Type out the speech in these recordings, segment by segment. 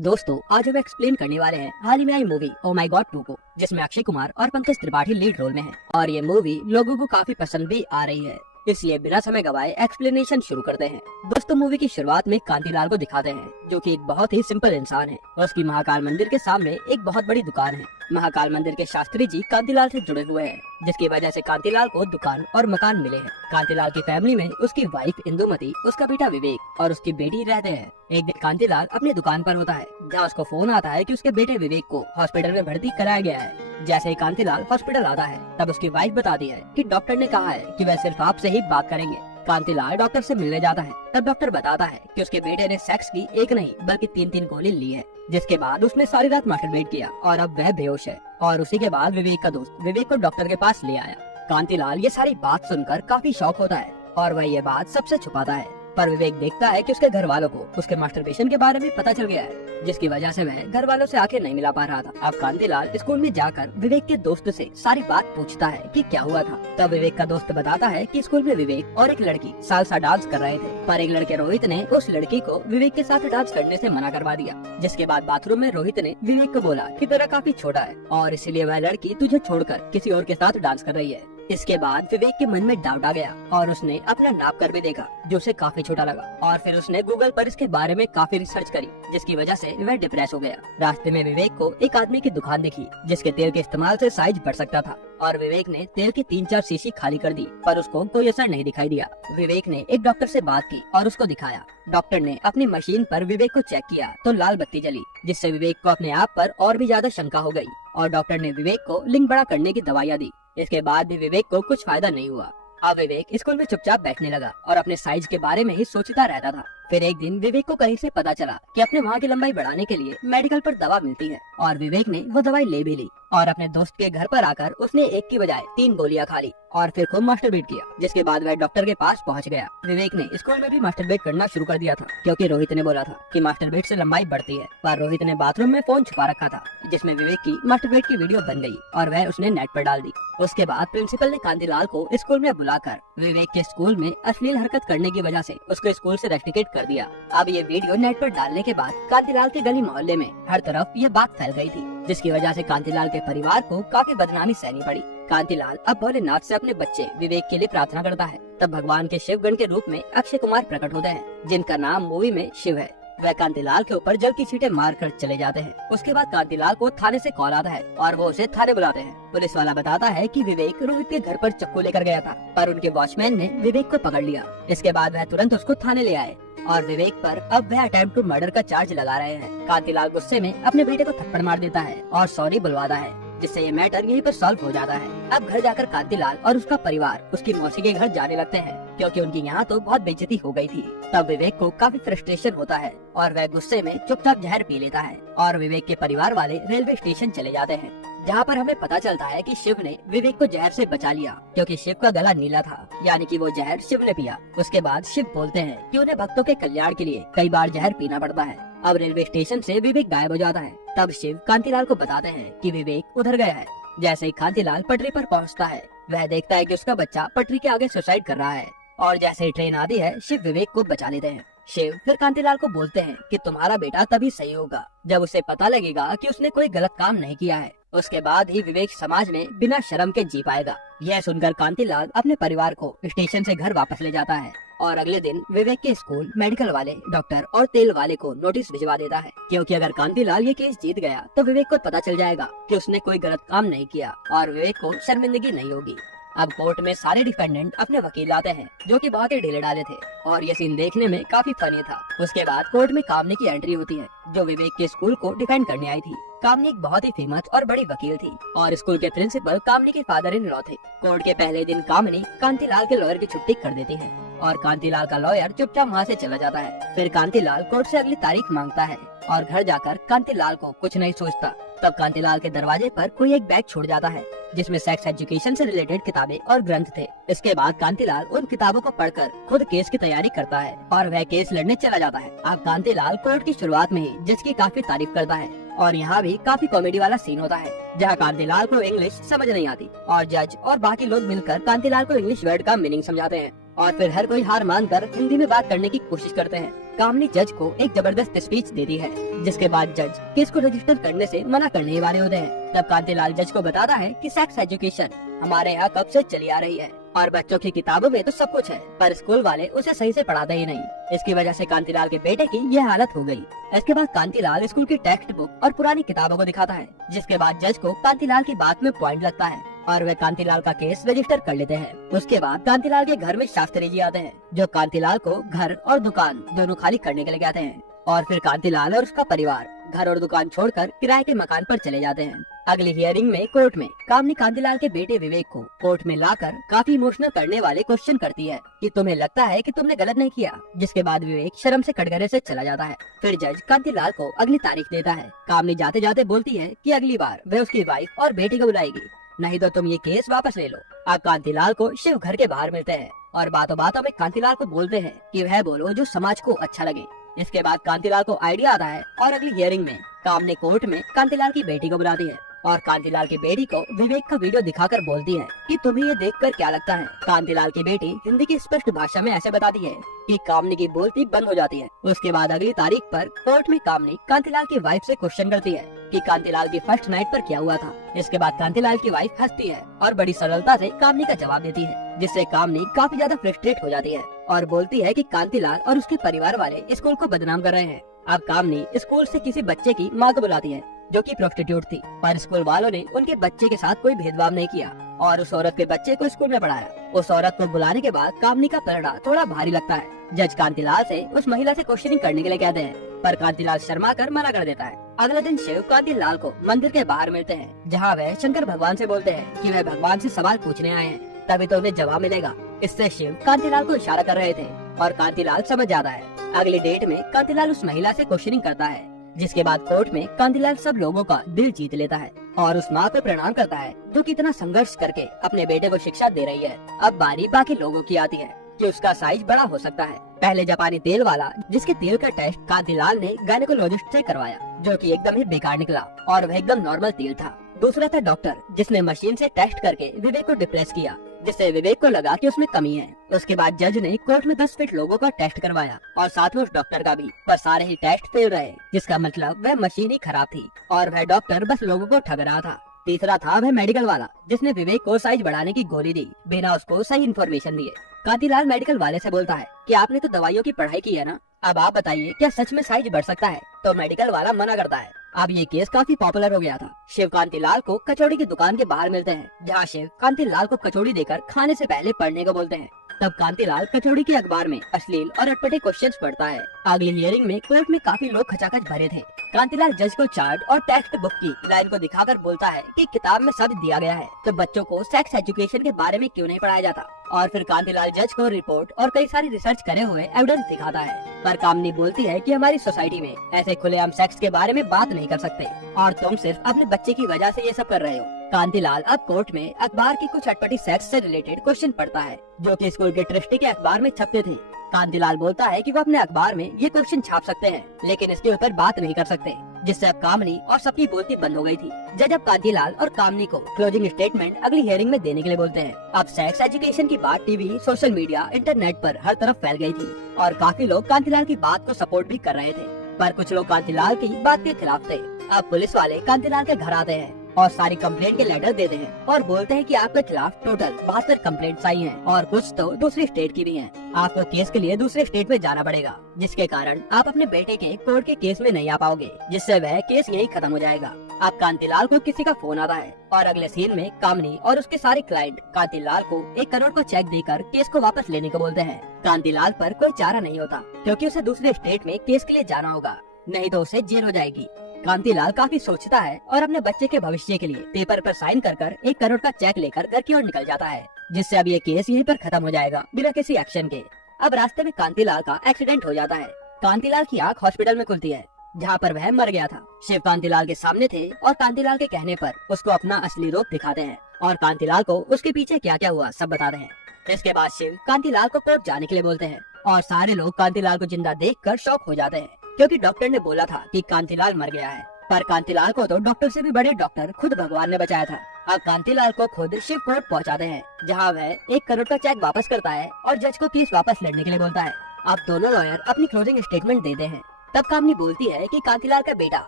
दोस्तों आज हम एक्सप्लेन करने वाले हैं हाल ही में आई मूवी ओ माई गॉड 2 को, जिसमें अक्षय कुमार और पंकज त्रिपाठी लीड रोल में हैं और ये मूवी लोगों को काफी पसंद भी आ रही है। इसलिए बिना समय गवाए एक्सप्लेनेशन शुरू करते हैं। दोस्तों मूवी की शुरुआत में कांतिलाल को दिखाते हैं, जो कि एक बहुत ही सिंपल इंसान है और उसकी महाकाल मंदिर के सामने एक बहुत बड़ी दुकान है। महाकाल मंदिर के शास्त्री जी कांतिलाल से जुड़े हुए हैं, जिसकी वजह से कांतिलाल को दुकान और मकान मिले हैं। कांतिलाल की फैमिली में उसकी वाइफ इंदुमती, उसका बेटा विवेक और उसकी बेटी रहते हैं। एक दिन कांतिलाल अपनी दुकान पर होता है, जहाँ उसको फोन आता है कि उसके बेटे विवेक को हॉस्पिटल में भर्ती कराया गया है। जैसे ही कांतिलाल हॉस्पिटल आता है, तब उसकी वाइफ बताती है कि डॉक्टर ने कहा है कि वह सिर्फ आपसे ही बात करेंगे। कांतिलाल डॉक्टर से मिलने जाता है, तब डॉक्टर बताता है कि उसके बेटे ने सेक्स की एक नहीं बल्कि 3-3 गोली ली है, जिसके बाद उसने सारी रात मास्टरबेट किया और अब वह बेहोश है। और उसी के बाद विवेक का दोस्त विवेक को डॉक्टर के पास ले आया। कांतिलाल ये सारी बात सुनकर काफी शॉक होता है और वह ये बात सबसे छुपाता है, पर विवेक देखता है कि उसके घर वालों को उसके मास्टरबेशन के बारे में पता चल गया है, जिसकी वजह से वह घर वालों से आंखें नहीं मिला पा रहा था। अब कांतिलाल स्कूल में जाकर विवेक के दोस्त से सारी बात पूछता है कि क्या हुआ था। तब विवेक का दोस्त बताता है कि स्कूल में विवेक और एक लड़की सालसा डांस कर रहे थे, पर एक लड़के रोहित ने उस लड़की को विवेक के साथ डांस करने से मना करवा दिया। जिसके बाद बाथरूम में रोहित ने विवेक को बोला कि तेरा काफी छोटा है और इसीलिए वह लड़की तुझे छोड़कर किसी और के साथ डांस कर रही है। इसके बाद विवेक के मन में डाउट आ गया और उसने अपना नाप कर भी देखा, जो उसे काफी छोटा लगा। और फिर उसने गूगल पर इसके बारे में काफी रिसर्च करी, जिसकी वजह से वह डिप्रेस हो गया। रास्ते में विवेक को एक आदमी की दुकान दिखी, जिसके तेल के इस्तेमाल से साइज बढ़ सकता था, और विवेक ने तेल की 3-4 शीशी खाली कर दी, पर उसको कोई असर नहीं दिखाई दिया। विवेक ने एक डॉक्टर से बात की और उसको दिखाया। डॉक्टर ने अपनी मशीन पर विवेक को चेक किया तो लाल बत्ती जली, जिससे विवेक को अपने आप पर और भी ज्यादा शंका हो गई और डॉक्टर ने विवेक को लिंग बड़ा करने की दवाइयाँ दी। इसके बाद भी विवेक को कुछ फायदा नहीं हुआ। अब विवेक स्कूल में चुपचाप बैठने लगा और अपने साइज के बारे में ही सोचता रहता था। फिर एक दिन विवेक को कहीं से पता चला कि अपने वहाँ की लंबाई बढ़ाने के लिए मेडिकल पर दवा मिलती है, और विवेक ने वो दवाई ले भी ली और अपने दोस्त के घर पर आकर उसने एक की बजाय 3 गोलियां खा ली और फिर खूब मास्टरबेट किया। जिसके बाद वह डॉक्टर के पास पहुंच गया। विवेक ने स्कूल में भी मास्टरबेट करना शुरू कर दिया था, क्योंकि रोहित ने बोला था कि मास्टरबेट से लंबाई बढ़ती है, पर रोहित ने बाथरूम में फोन छुपा रखा था, जिसमें विवेक की मास्टरबेट की वीडियो बन गई और वह उसने नेट पर डाल दी। उसके बाद प्रिंसिपल ने कांतिलाल को स्कूल में बुलाकर विवेक के स्कूल में अश्लील हरकत करने की वजह से उसको स्कूल से रेस्टिकेट कर दिया। अब ये वीडियो नेट पर डालने के बाद कांतिलाल के गली मोहल्ले में हर तरफ ये बात फैल गई थी, जिसकी वजह से कांतिलाल के परिवार को काफी बदनामी सहनी पड़ी। कांतिलाल अब भोलेनाथ से अपने बच्चे विवेक के लिए प्रार्थना करता है। तब भगवान के शिवगण के रूप में अक्षय कुमार प्रकट होते हैं, जिनका नाम मूवी में शिव है। वह कांतिलाल के ऊपर जल की छींटे मारकर चले जाते हैं। उसके बाद कांतिलाल को थाने से कॉल आता है और वो उसे थाने बुलाते हैं। पुलिस वाला बताता है कि विवेक रोहित के घर पर चक्कू लेकर गया था, पर उनके वॉचमैन ने विवेक को पकड़ लिया। इसके बाद वह तुरंत उसको थाने ले आए और विवेक पर अब वह अटेम्प्ट टू मर्डर का चार्ज लगा रहे हैं। कांतिलाल गुस्से में अपने बेटे को थप्पड़ मार देता है और सॉरी बुलवाता है, जिससे ये मैटर यहीं पर सॉल्व हो जाता है। अब घर जाकर कांतिलाल और उसका परिवार उसकी मौसी के घर जाने लगते हैं, क्योंकि उनकी यहाँ तो बहुत बेइज्जती हो गई थी। तब विवेक को काफी फ्रस्ट्रेशन होता है और वह गुस्से में चुपचाप जहर पी लेता है और विवेक के परिवार वाले रेलवे स्टेशन चले जाते हैं, जहाँ पर हमें पता चलता है कि शिव ने विवेक को जहर से बचा लिया, क्योंकि शिव का गला नीला था, यानी कि वो जहर शिव ने पिया। उसके बाद शिव बोलते हैं कि उन्हें भक्तों के कल्याण के लिए कई बार जहर पीना पड़ता है। अब रेलवे स्टेशन से विवेक गायब हो जाता है। तब शिव कांतिलाल को बताते हैं कि विवेक उधर गया है। जैसे ही कांतिलाल पटरी पर पहुंचता है, वह देखता है कि उसका बच्चा पटरी के आगे सुसाइड कर रहा है, और जैसे ही ट्रेन आती है, शिव विवेक को बचा लेते हैं। शिव फिर कांतिलाल को बोलते हैं कि तुम्हारा बेटा तभी सही होगा जब उसे पता लगेगा कि उसने कोई गलत काम नहीं किया है। उसके बाद ही विवेक समाज में बिना शर्म के जी पाएगा। यह सुनकर कांतिलाल अपने परिवार को स्टेशन से घर वापस ले जाता है और अगले दिन विवेक के स्कूल मेडिकल वाले, डॉक्टर और तेल वाले को नोटिस भिजवा देता है, क्योंकि अगर कांतिलाल ये केस जीत गया तो विवेक को पता चल जाएगा कि उसने कोई गलत काम नहीं किया और विवेक को शर्मिंदगी नहीं होगी। अब कोर्ट में सारे डिफेंडेंट अपने वकील आते हैं, जो कि बहुत ही ढीले ढाले थे, और ये सीन देखने में काफी फनी था। उसके बाद कोर्ट में कामनी की एंट्री होती है, जो विवेक के स्कूल को डिफेंड करने आई थी। कामनी एक बहुत ही फेमस और बड़ी वकील थी और स्कूल के प्रिंसिपल कामनी के फादर इन लॉ थे। कोर्ट के पहले दिन कामनी कांतिलाल के लॉयर की छुट्टी कर देती है और कांतिलाल का लॉयर चुपचाप वहाँ से चला जाता है। फिर कांतिलाल कोर्ट से अगली तारीख मांगता है और घर जाकर कांतिलाल को कुछ नहीं सोचता। तब कांतिलाल के दरवाजे पर कोई एक बैग छोड़ जाता है, जिसमें सेक्स एजुकेशन से रिलेटेड किताबें और ग्रंथ थे। इसके बाद कांतिलाल उन किताबों को पढ़कर खुद केस की तैयारी करता है और वह केस लड़ने चला जाता है। अब कांतिलाल कोर्ट की शुरुआत में ही जज की काफी तारीफ करता है और यहाँ भी काफी कॉमेडी वाला सीन होता है, जहाँ कांतिलाल को इंग्लिश समझ नहीं आती और जज और बाकी लोग मिलकर कांतिलाल को इंग्लिश वर्ड का मीनिंग समझाते हैं और फिर हर कोई हार मानकर हिंदी में बात करने की कोशिश करते हैं। कामनी जज को एक जबरदस्त स्पीच देती है, जिसके बाद जज केस को रजिस्टर करने से मना करने वाले होते हैं। तब कांतिलाल जज को बताता है कि सेक्स एजुकेशन हमारे यहाँ कब से चली आ रही है और बच्चों की किताबों में तो सब कुछ है, पर स्कूल वाले उसे सही से पढ़ाते ही नहीं। इसकी वजह से कांतिलाल के बेटे की यह हालत हो गई। इसके बाद कांतिलाल स्कूल की टेक्स्ट बुक और पुरानी किताबों को दिखाता है, जिसके बाद जज को कांतिलाल की बात में पॉइंट लगता है और वे कांतिलाल का केस रजिस्टर कर लेते हैं। उसके बाद कांतिलाल के घर में शास्त्री जी आते हैं, जो कांतिलाल को घर और दुकान दोनों खाली करने के लिए कहते हैं। और फिर कांतिलाल और उसका परिवार घर और दुकान छोड़कर किराए के मकान पर चले जाते हैं। अगली हियरिंग में कोर्ट में कामनी कांतिलाल के बेटे विवेक को कोर्ट में लाकर काफी इमोशनल करने वाले क्वेश्चन करती है कि तुम्हें लगता है कि तुमने गलत नहीं किया, जिसके बाद विवेक शर्म से कटघरे से चला जाता है। फिर जज कांतिलाल को अगली तारीख देता है। कामनी जाते जाते बोलती है कि अगली बार वह उसकी वाइफ और बेटी को बुलाएगी, नहीं तो तुम ये केस वापस ले लो। अब कांतिलाल को शिव घर के बाहर मिलते हैं और बातों बातों में कांतिलाल को बोलते हैं कि वह बोलो जो समाज को अच्छा लगे। इसके बाद कांतिलाल को आइडिया आता है और अगली हियरिंग में कामनी कोर्ट में कांतिलाल की बेटी को बुलाती है और कांतिलाल की बेटी को विवेक का वीडियो दिखाकर बोलती है कि तुम्हें ये देखकर क्या लगता है। कांतिलाल की बेटी हिंदी की स्पष्ट भाषा में ऐसे बताती है कि कामनी की बोलती बंद हो जाती है। उसके बाद अगली तारीख पर कोर्ट में कामनी कांतिलाल की वाइफ से क्वेश्चन करती है कि कांतिलाल की फर्स्ट नाइट पर क्या हुआ था। इसके बाद कांतिलाल की वाइफ हंसती है और बड़ी सरलता से कामनी का जवाब देती है, जिससे कामनी काफी ज्यादा फ्रस्ट्रेट हो जाती है और बोलती है कि कांतिलाल और उसके परिवार वाले स्कूल को बदनाम कर रहे हैं। अब कामनी स्कूल से किसी बच्चे की मां को बुलाती है, जो कि प्रोस्टिट्यूट थी, पर स्कूल वालों ने उनके बच्चे के साथ कोई भेदभाव नहीं किया और उस औरत के बच्चे को स्कूल में पढ़ाया। उस औरत को बुलाने के बाद कामनी का पलड़ा थोड़ा भारी लगता है। जज कांतिलाल से उस महिला से क्वेश्चनिंग करने के लिए कहते हैं, पर कांतिलाल शर्मा कर मना कर देता है। अगले दिन शिव कांतिलाल को मंदिर के बाहर मिलते हैं, जहाँ वह शंकर भगवान से बोलते हैं कि वह भगवान से सवाल पूछने आए हैं, तभी तो उन्हें जवाब मिलेगा। इससे शिव कांतिलाल को इशारा कर रहे थे और कांतिलाल समझ जाता है। अगली डेट में कांतिलाल उस महिला से क्वेश्चनिंग करता है, जिसके बाद कोर्ट में कांतिलाल सब लोगों का दिल जीत लेता है और उस माँ को प्रणाम करता है, जो कि इतना संघर्ष करके अपने बेटे को शिक्षा दे रही है। अब बारी बाकी लोगों की आती है कि उसका साइज बड़ा हो सकता है। पहले जापानी तेल वाला, जिसके तेल का टेस्ट कांतिलाल ने गायनेकोलॉजिस्ट से करवाया, जो कि एकदम ही बेकार निकला और वह एकदम नॉर्मल तेल था। दूसरा था डॉक्टर, जिसने मशीन से टेस्ट करके विवेक को डिप्रेस किया, जिससे विवेक को लगा कि उसमें कमी है। उसके बाद जज ने कोर्ट में 10 फिट लोगों का टेस्ट करवाया और साथ में उस डॉक्टर का भी, पर सारे ही टेस्ट फेल रहे, जिसका मतलब वह मशीन ही खराब थी और वह डॉक्टर बस लोगों को ठग रहा था। तीसरा था वह मेडिकल वाला, जिसने विवेक को साइज बढ़ाने की गोली दी बिना उसको सही इन्फॉर्मेशन दिए। कांतिलाल मेडिकल वाले से बोलता है कि आपने तो दवाइयों की पढ़ाई की है ना, अब आप बताइए क्या सच में साइज बढ़ सकता है। तो मेडिकल वाला मना करता है। अब ये केस काफी पॉपुलर हो गया था। शिव कांतिलाल को कचौड़ी की दुकान के बाहर मिलते हैं, जहाँ शिव कांतिलाल को कचौड़ी देकर खाने से पहले पढ़ने को बोलते हैं। तब कांतिलाल कचौड़ी के अखबार में अश्लील और अटपटे क्वेश्चंस पढ़ता है। अगली हियरिंग में कोर्ट में काफी लोग खचाखच भरे थे। कांतिलाल जज को चार्ट और टेक्स्ट बुक की लाइन को दिखाकर बोलता है कि किताब में सब दिया गया है, तो बच्चों को सेक्स एजुकेशन के बारे में क्यों नहीं पढ़ाया जाता। और फिर कांतिलाल जज को रिपोर्ट और कई सारी रिसर्च करे हुए एविडेंस दिखाता है, पर कामनी बोलती है कि हमारी सोसाइटी में ऐसे खुलेआम सेक्स के बारे में बात नहीं कर सकते और तुम सिर्फ अपने बच्चे की वजह से ये सब कर रहे हो। कांतिलाल अब कोर्ट में अखबार की कुछ अटपटी सेक्स से रिलेटेड क्वेश्चन पढ़ता है, जो कि स्कूल के ट्रस्टी के अखबार में छपते थे। कांतिलाल बोलता है कि वो अपने अखबार में ये क्वेश्चन छाप सकते हैं, लेकिन इसके ऊपर बात नहीं कर सकते, जिससे अब कामनी और सबकी बोलती बंद हो गई थी। जज अब कांतिलाल और कामनी को क्लोजिंग स्टेटमेंट अगली हियरिंग में देने के लिए बोलते हैं। अब सेक्स एजुकेशन की बात टीवी, सोशल मीडिया, इंटरनेट पर हर तरफ फैल गई थी और काफी लोग कांतिलाल की बात को सपोर्ट भी कर रहे थे, पर कुछ लोग कांतिलाल की बात के खिलाफ थे। अब पुलिस वाले कांतिलाल के घर आते हैं और सारी कंप्लेंट के लेटर देते हैं और बोलते हैं कि आपके खिलाफ टोटल 72 कंप्लेंट्स आई हैं और कुछ तो दूसरी स्टेट की भी हैं। आपको केस के लिए दूसरे स्टेट में जाना पड़ेगा, जिसके कारण आप अपने बेटे के कोर्ट के केस में नहीं आ पाओगे, जिससे वह केस यही खत्म हो जाएगा। अब कांतिलाल को किसी का फोन आता है और अगले सीन में कामनी और उसके सारे क्लाइंट कांतिलाल को 1 करोड़ का चेक देकर केस को वापस लेने को बोलते हैं। कांतिलाल पर कोई चारा नहीं होता, क्योंकि उसे दूसरे स्टेट में केस के लिए जाना होगा, नहीं तो उसे जेल हो जाएगी। कांतिलाल काफी सोचता है और अपने बच्चे के भविष्य के लिए पेपर पर साइन कर 1 करोड़ का चेक लेकर घर की ओर निकल जाता है, जिससे अब ये केस यहीं पर खत्म हो जाएगा बिना किसी एक्शन के। अब रास्ते में कांतिलाल का एक्सीडेंट हो जाता है। कांतिलाल की आंख हॉस्पिटल में खुलती है, जहाँ पर वह मर गया था। शिव कांतिलाल के सामने थे और कांतिलाल के कहने पर उसको अपना असली रूप दिखाते हैं और कांतिलाल को उसके पीछे क्या क्या हुआ सब बताते हैं। इसके बाद शिव कांतिलाल को कोर्ट जाने के लिए बोलते हैं और सारे लोग कांतिलाल को जिंदा देखकर शॉक हो जाते हैं, क्योंकि डॉक्टर ने बोला था कि कांतिलाल मर गया है, पर कांतिलाल को तो डॉक्टर से भी बड़े डॉक्टर खुद भगवान ने बचाया था। अब कांतिलाल को खुद शिव कोर्ट पहुंचाते हैं, जहां वह 1 करोड़ का चेक वापस करता है और जज को केस वापस लड़ने के लिए बोलता है। अब दोनों लॉयर अपनी क्लोजिंग स्टेटमेंट देते हैं। तब कामनी बोलती है कि कांतिलाल का बेटा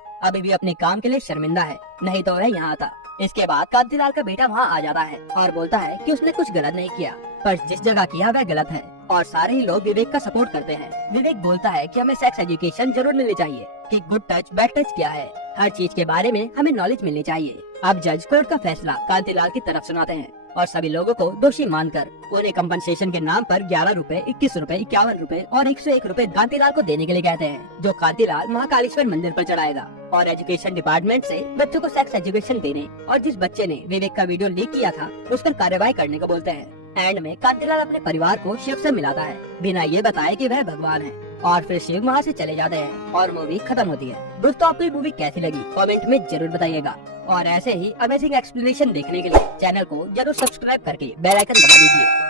अभी भी अपने काम के लिए शर्मिंदा है, नहीं तो वह यहाँ आता। इसके बाद कांतिलाल का बेटा वहाँ आ जाता है और बोलता है कि उसने कुछ गलत नहीं किया, पर जिस जगह किया वह गलत है, और सारे ही लोग विवेक का सपोर्ट करते हैं। विवेक बोलता है कि हमें सेक्स एजुकेशन जरूर मिलनी चाहिए, कि गुड टच बैड टच क्या है, हर चीज के बारे में हमें नॉलेज मिलनी चाहिए। अब जज कोर्ट का फैसला कांतिलाल की तरफ सुनाते हैं और सभी लोगों को दोषी मानकर उन्हें कंपनसेशन के नाम पर 11 रुपए, 21 रुपए, 51 रुपए और 101 रुपए कांतिलाल को देने के लिए कहते हैं, जो कांतिलाल महाकालेश्वर मंदिर पर चढ़ाएगा। और एजुकेशन डिपार्टमेंट से बच्चों को सेक्स एजुकेशन देने और जिस बच्चे ने विवेक का वीडियो लीक किया था उस पर कार्रवाई करने को बोलते हैं। एंड में कांतिलाल अपने परिवार को शिव से मिलाता है, बिना ये बताए कि वह भगवान है, और फिर शिव वहाँ से चले जाते हैं और मूवी खत्म होती है। दोस्तों, आपको ये मूवी कैसी लगी कमेंट में जरूर बताइएगा, और ऐसे ही अमेजिंग एक्सप्लेनेशन देखने के लिए चैनल को जरूर सब्सक्राइब करके बेल आइकन दबा दीजिए।